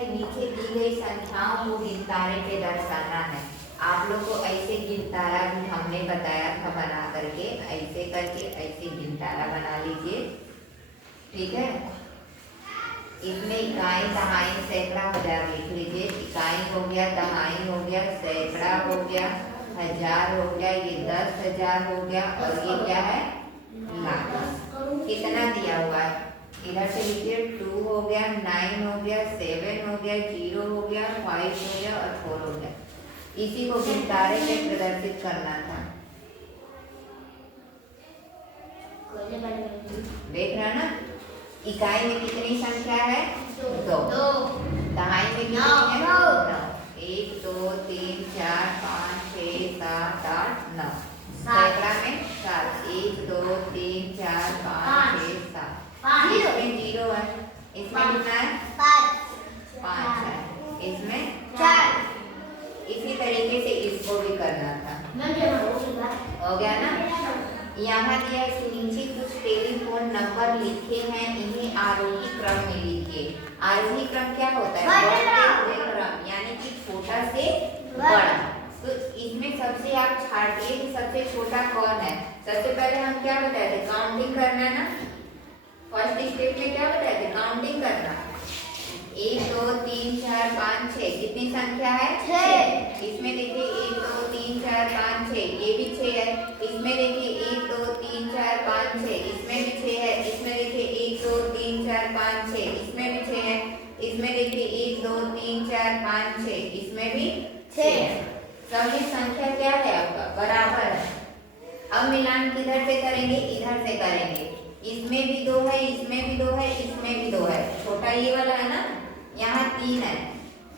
कि नीचे दी गई संख्याओं को गिनतारे पे दर्शाना है। आप लोग को ऐसे गिनतारा भी हमने बताया था बना करके, ऐसे करके ऐसे गिनतारा बना लीजिए, ठीक है। इसमें इकाई, दहाई, सैकड़ा, हजार लिख लीजिए। इकाई हो गया, दहाई हो गया, सैकड़ा हो गया, हजार हो गया, ये 10,000 हो गया, और ये क्या है, लाख। कितना दिया हुआ है इधर से लीजिए, 2 हो गया, 9 हो गया, 7 हो गया, 0 हो गया, 5 हो गया और 4 हो गया। इसी को गिनतारे में प्रदर्शित करना था। देख रहे हैं ना, इकाई में कितनी संख्या है, 2। दहाई में कितनी है, 9। 1 2 3 4 5 6 7 8 9। सैकड़ा में 7। 1 2 3 4 5 6 7। इसमें 0 है, इसमें कितना है, 5 है, इसमें 4। इसी तरीके से इसको भी करना था। हो गया ना। यहाँ दिया इसके नीचे कुछ टेलीफोन नंबर लिखे हैं, इन्हें आरोही क्रम में लिखिए। आरोही क्रम क्या होता है, बढ़ते हुए क्रम, यानी कि छोटा से बड़ा। तो इसमें सबसे आप छाटिए कि सबसे छोटा कौन है। सबसे पहले हम क्या बताए थे, काउंटिंग करना है ना। फर्स्ट स्टेप में क्या बताए थे, काउंटिंग करना। 1 2 3 4 5 6 कितनी संख्या है, 6। इसमें देखिए 1 2 3 4 5 6, ये भी 6 है। इसमें देखिए 1 2 3 4 5 6, इसमें भी 6 है। इसमें देखिए 1 2 3 4 5 6, इसमें भी 6 है। इसमें देखिए 1 2 3 4 5 6, इसमें भी 6 है। सभी संख्या क्या है आपका, बराबर है। अब मिलान किधर से करेंगे, इधर से करेंगे। इसमें भी 2 है, इसमें भी 2 है, इसमें भी 2 है। छोटा ये वाला है ना, यहाँ 3 है,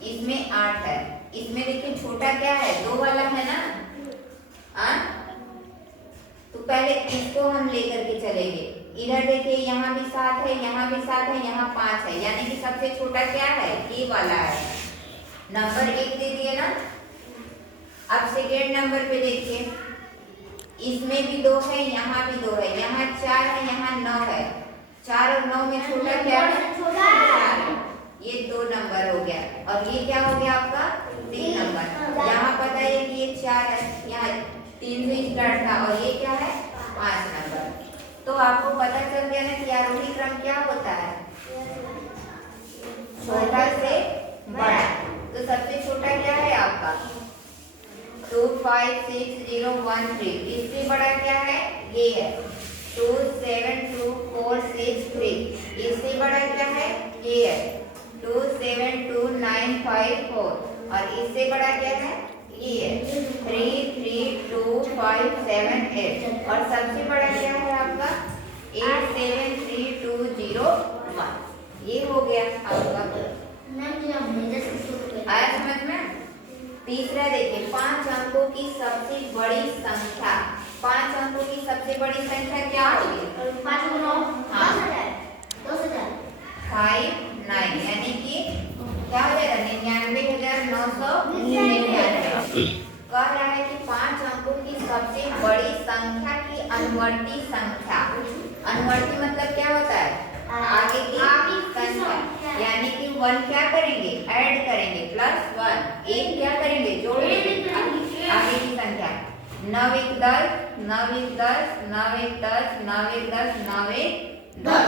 इसमें 8 है। इसमें देखिए छोटा क्या है, 2 वाला है ना। तो पहले इसको हम लेकर के चलेंगे। इधर देखिए यहाँ भी 7 है, यहाँ भी 7 है, यहाँ 5 है, यानी कि सबसे छोटा क्या है, ये वाला है। नंबर 1 दे दिए ना। अब सेकेंड नंबर पे देखिए, इसमें भी 2 है, यहाँ भी 2 है, यहाँ 4 है, यहाँ 9 है। 4 और 9 में छोटा क्या है, 4। ये 2 नंबर हो गया, और ये क्या हो गया आपका, 3 नंबर। यहाँ पता है कि ये 4 है, यहाँ 3 से स्टार्ट था, और ये क्या है, 5 नंबर। तो आपको पता चल गया ना कि आरोही क्रम क्या होता है, छोटा से बड़ा। तो सबसे छोटा क्या है आपका, 2 5 6 0 1 3। इससे बड़ा क्या है, ये है 2 7 2 4 6 3। इससे बड़ा क्या है, ये है 2 7 2 9 5 4। और इससे बड़ा क्या है, ये है 3 3 2 5 7 8। और सबसे बड़ा क्या है आपका, 8 7 3 2 0 1। ये हो गया आपका। आया समझ में। तीसरा देखिए, 5 अंकों की सबसे बड़ी संख्या। 5 अंकों की सबसे बड़ी संख्या क्या होगी, 5 9 5 9, यानी कि क्या हो जाएगा, 99,999। कह रहा है कि 5 अंकों की सबसे बड़ी संख्या की अनुवर्ती संख्या। अनुवर्ती मतलब क्या होता है, आगे की संख्या, यानी कि 1 क्या करेंगे, ऐड करेंगे, +1। 1 क्या करेंगे, जोड़ेंगे, आगे की संख्या। 9 1 10, 9 1 10, 9 1 10, 9 1 10, 9 1 10।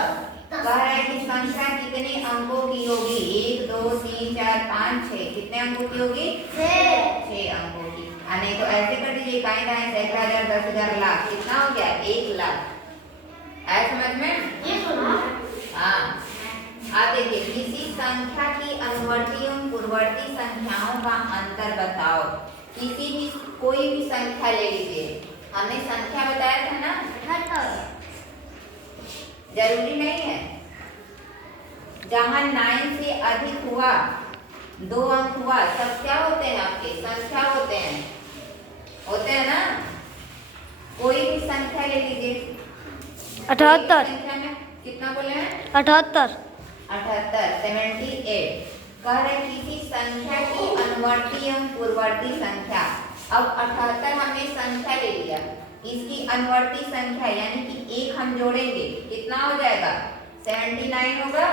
कह रहा है कि संख्या कितने अंकों की होगी, 1 2 3 4 5 6। कितने अंकों की होगी, 6 अंकों की। नहीं तो ऐसे कर दीजिए, इकाई दाएं सैकड़ा, हजार, 10,000, लाख। कितना हो गया, 1 लाख। ऐसा समझ में। हाँ, आप देखिए, किसी संख्या की अनुवर्ती एवं पूर्ववर्ती संख्याओं का अंतर बताओ। किसी भी, कोई भी संख्या ले लीजिए, हमने संख्या बताया था ना, जरूरी नहीं है। जहाँ 9 से अधिक हुआ, 2 अंक हुआ, सब क्या होते हैं आपके, संख्या होते हैं ना। कोई भी संख्या ले लीजिए, 78 संख्या में कितना बोले हैं, 78 78। कह रहे किसी संख्या की अनुवर्ती एवं पूर्ववर्ती संख्या। अब 78 हमने संख्या ले लिया, इसकी अनुवर्ती संख्या यानी कि 1 हम जोड़ेंगे, कितना हो जाएगा, 79 होगा।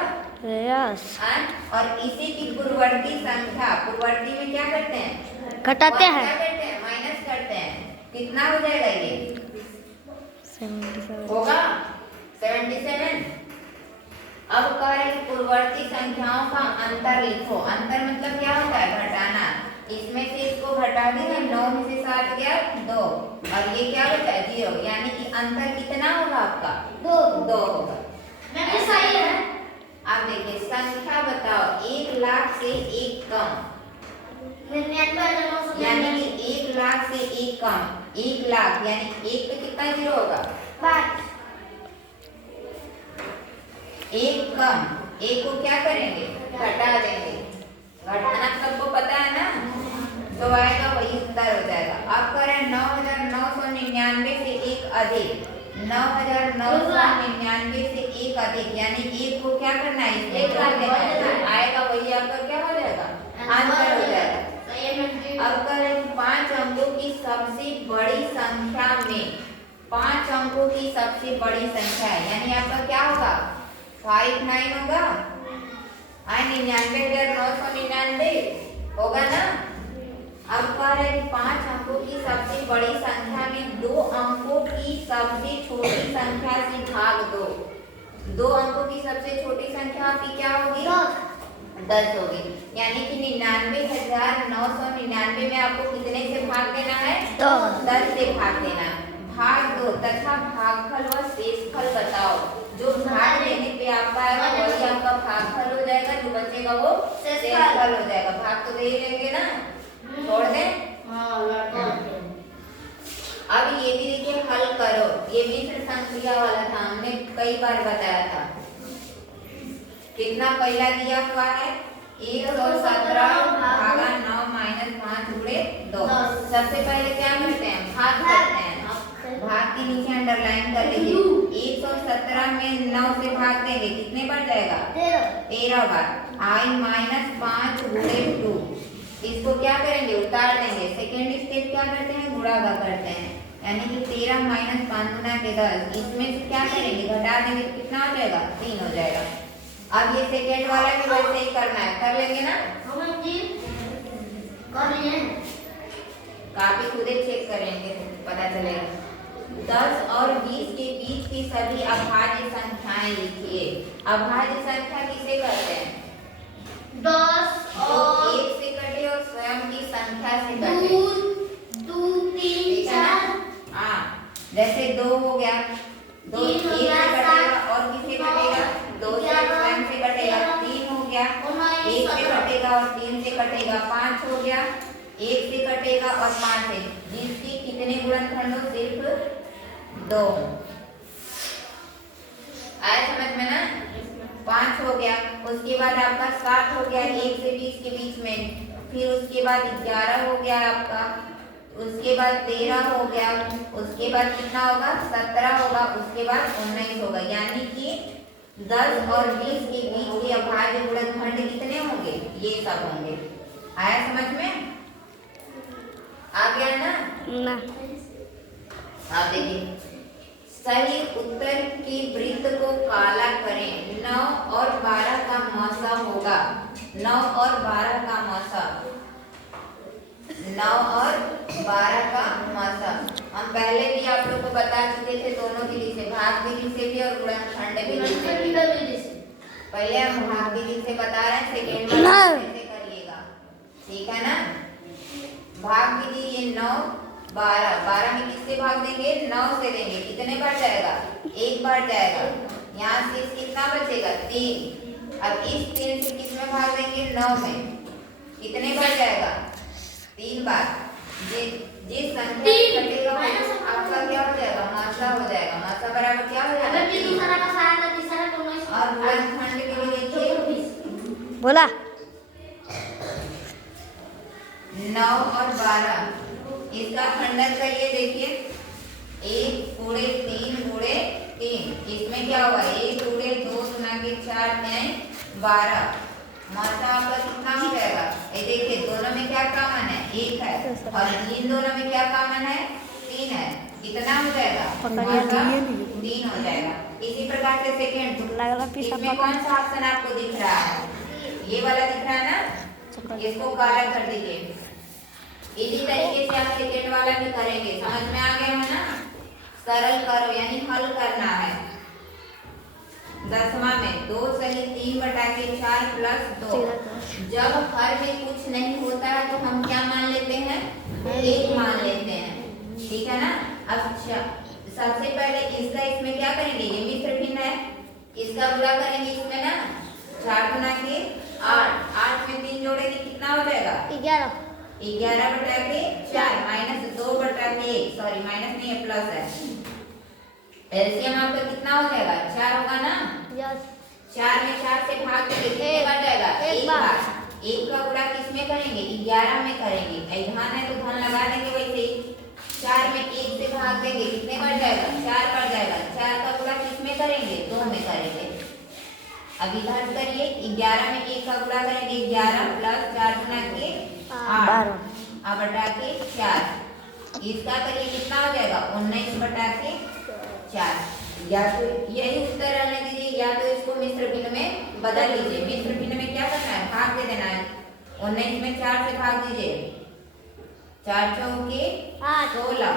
यस। और इसी की पूर्ववर्ती संख्या, पूर्ववर्ती में क्या करते हैं? घटाते हैं। क्या करते हैं? माइनस करते हैं। कितना हो जाएगा ये? 77 होगा 77। अब कह रहे हैं पूर्ववर्ती संख्याओं का अंतर लिखो। अंतर मतलब क्या होता है? घटाना। इसमें से इसको घटा देंगे, 9 में से 7 गया 2, और ये क्या बचा? 0। यानी कि अंतर कितना होगा आपका? 2 होगा। सही है। अब देखिए संख्या बताओ 1 लाख से 1 कम, यानी कि 1 लाख से 1 कम। 1 लाख यानी 1 पे कितना 0 होगा? 5। 1 कम, 1 को क्या करेंगे? घटा देंगे। घटाना सबको पता है ना, तो आएगा वही उत्तर हो जाएगा। अब करें 9999 से 1 अधिक, 9999 से 1 अधिक, यानी 1 को क्या करना है? इसमें जोड़ देना है। आएगा वही आपका क्या हो जाएगा? आंसर हो जाएगा। अब करें 5 अंकों की सबसे बड़ी संख्या में, 5 अंकों की सबसे बड़ी संख्या है, यानी आपका क्या होगा? 59 होगा। 99,999 होगा ना। अब कह रहे हैं 5 अंकों की सबसे बड़ी संख्या में 2 अंकों की सबसे छोटी संख्या से भाग दो। 2 अंकों की सबसे छोटी संख्या आपकी क्या होगी? 10 होगी। यानी कि 99,999 में आपको कितने से भाग देना है? 10 से भाग देना है। भाग दो तथा भागफल व शेषफल बताओ। जो भाग देने पे आपका आएगा वही आपका भागफल हो जाएगा, जो बचेगा वो शेषफल हो जाएगा। भाग तो दे ही लेंगे ना, छोड़ दें। अब ये भी देखिए हल करो। ये मिश्र संक्रिया वाला था, हमने कई बार बताया था। कितना पहला दिया हुआ है? 117 भागा 9 माइनस 5 गुणे 2। सबसे पहले क्या करते हैं? भाग करते हैं। भाग के नीचे अंडरलाइन कर लीजिए। 117 में 9 से भाग देंगे, कितने बढ़ जाएगा? 13 बार। आई माइनस 5 गुणे 2, इसको क्या करेंगे? उतार देंगे। सेकेंड स्टेप क्या करते हैं? गुणा करते हैं, यानी कि 13 माइनस 5 गुना के 10। इसमें से क्या करेंगे? घटा देंगे तो कितना हो जाएगा? 3 हो जाएगा। अब ये सेकेंड वाला भी वैसे ही करना है, कर लेंगे ना? काफी खुद ही चेक करेंगे, पता चलेगा। 10 और 20 के बीच की सभी अभाज्य संख्याएं लिखिए। अभाज्य संख्या किसे कहते हैं? 10 और 1 से कटे और स्वयं की संख्या से कटे। 2 3 4। हाँ, जैसे 2 हो गया, 2 1 से कटेगा और किसे कटेगा? 2 से स्वयं से कटेगा। 3 हो गया, 1 से कटेगा और 3 से कटेगा। 5 हो गया, 1 से कटेगा और 5 से। जिसकी कितने गुणनखंड हो? सिर्फ 2। आया समझ में ना? 5 हो गया, उसके बाद आपका 7 हो गया 1 से 20 के बीच में, फिर उसके बाद 11 हो गया आपका, उसके बाद 13 हो गया, उसके बाद कितना होगा? 17 होगा, उसके बाद 19 होगा। यानी कि 10 और 20 के बीच के अभाज्य गुणनखंड कितने होंगे? ये सब होंगे। आया समझ में? आ गया ना? आप देखिए सही उत्तर की वृत्त को काला करें। 9 और 12 का मौसा होगा। 9 और 12 का मौसा, 9 और 12 का मौसा हम पहले भी आप लोग को बता चुके थे, दोनों विधि से, भाग विधि से भी और गुणनखंड विधि से भी। पहले हम भाग विधि से बता रहे हैं, सेकेंड वाला कैसे करिएगा, ठीक है ना? भाग विधि ये 9 12, 12 में किससे भाग देंगे? 9 से देंगे, कितने बढ़ जाएगा? 1 बढ़ जाएगा। यहाँ से कितना बचेगा? 3। अब इस 3 से किस में भाग देंगे? 9 में, कितने बढ़ जाएगा? 3 बार। जिस संख्या से कटेगा आपका क्या हो जाएगा? मात्रा हो जाएगा। मात्रा बराबर क्या हो जाएगा? और गुणनखंड के लिए देखिए बोला 9 और 12, इसका खंडन करिए। देखिए 1 गुणे 3 गुणे 3, इसमें क्या होगा? 1 गुणे 2 गुना के 4 में 12। मात्रा आपका कितना हो जाएगा? ये देखिए दोनों में क्या कॉमन है? 1 है, और इन दोनों में क्या कॉमन है? 3 है। कितना हो जाएगा? मात्रा 3 हो जाएगा। इसी प्रकार से सेकेंड, लगला पीसा इसमें कौन सा ऑप्शन आपको दिख रहा है? ये वाला दिख रहा है ना, इसको काला कर दीजिए। इसी तरीके से आप सेकेंड वाला भी करेंगे। समझ में आ गया है ना? सरल करो यानी हल करना है। 10वां में 2 सही 3/4 प्लस 2। जब हर में कुछ नहीं होता है तो हम क्या मान लेते हैं? 1 मान लेते हैं। ठीक है ना? अब सबसे पहले इसका इसमें क्या करेंगे? ये मिश्र भिन्न है, इसका गुणा करेंगे इसमें ना। 4 गुना के 8, 8 में 3 जोड़ेंगे कितना हो जाएगा? 11। 11/4 माइनस 2/1, सॉरी माइनस नहीं है प्लस है। एलसीएम आपका कितना हो जाएगा? 4 होगा ना? यस। 4 में 4 से भाग देंगे कितने बार जाएगा? एक बार। 1 का गुणा किसमें करेंगे? 11 में करेंगे। धन है तो धन लगा देंगे वैसे ही। 4 में 1 से भाग देंगे कितने बार जाएगा? 4 बार जाएगा। 4 का गुणा किसमें करेंगे? 2 में करेंगे। अब इधर करिए, 11 में 1 का गुणा करेंगे 11 प्लस 4 गुना के 8 अब बटा के 4। इसका करिए कितना हो जाएगा? 19/4। या तो यही उत्तर रहने दीजिए या तो इसको मिश्र भिन्न में बदल लीजिए। मिश्र भिन्न में क्या करना है? भाग दे देना है। 19 में 4 से भाग दीजिए। 4 चौके 16,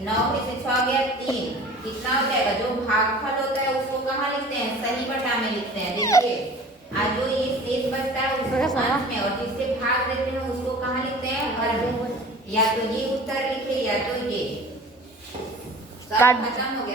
9 में से 6 गया 3, कितना हो जाएगा? जो भागफल होता है उसको कहाँ लिखते हैं? सही बटा में लिखते हैं। देखिए आज जो ये शेष बचता है उसको अंश में, और जिससे भाग देते हैं उसको कहाँ लिखते हैं? हर में। या तो ये उत्तर लिखे या तो ये। सब खत्म हो गया।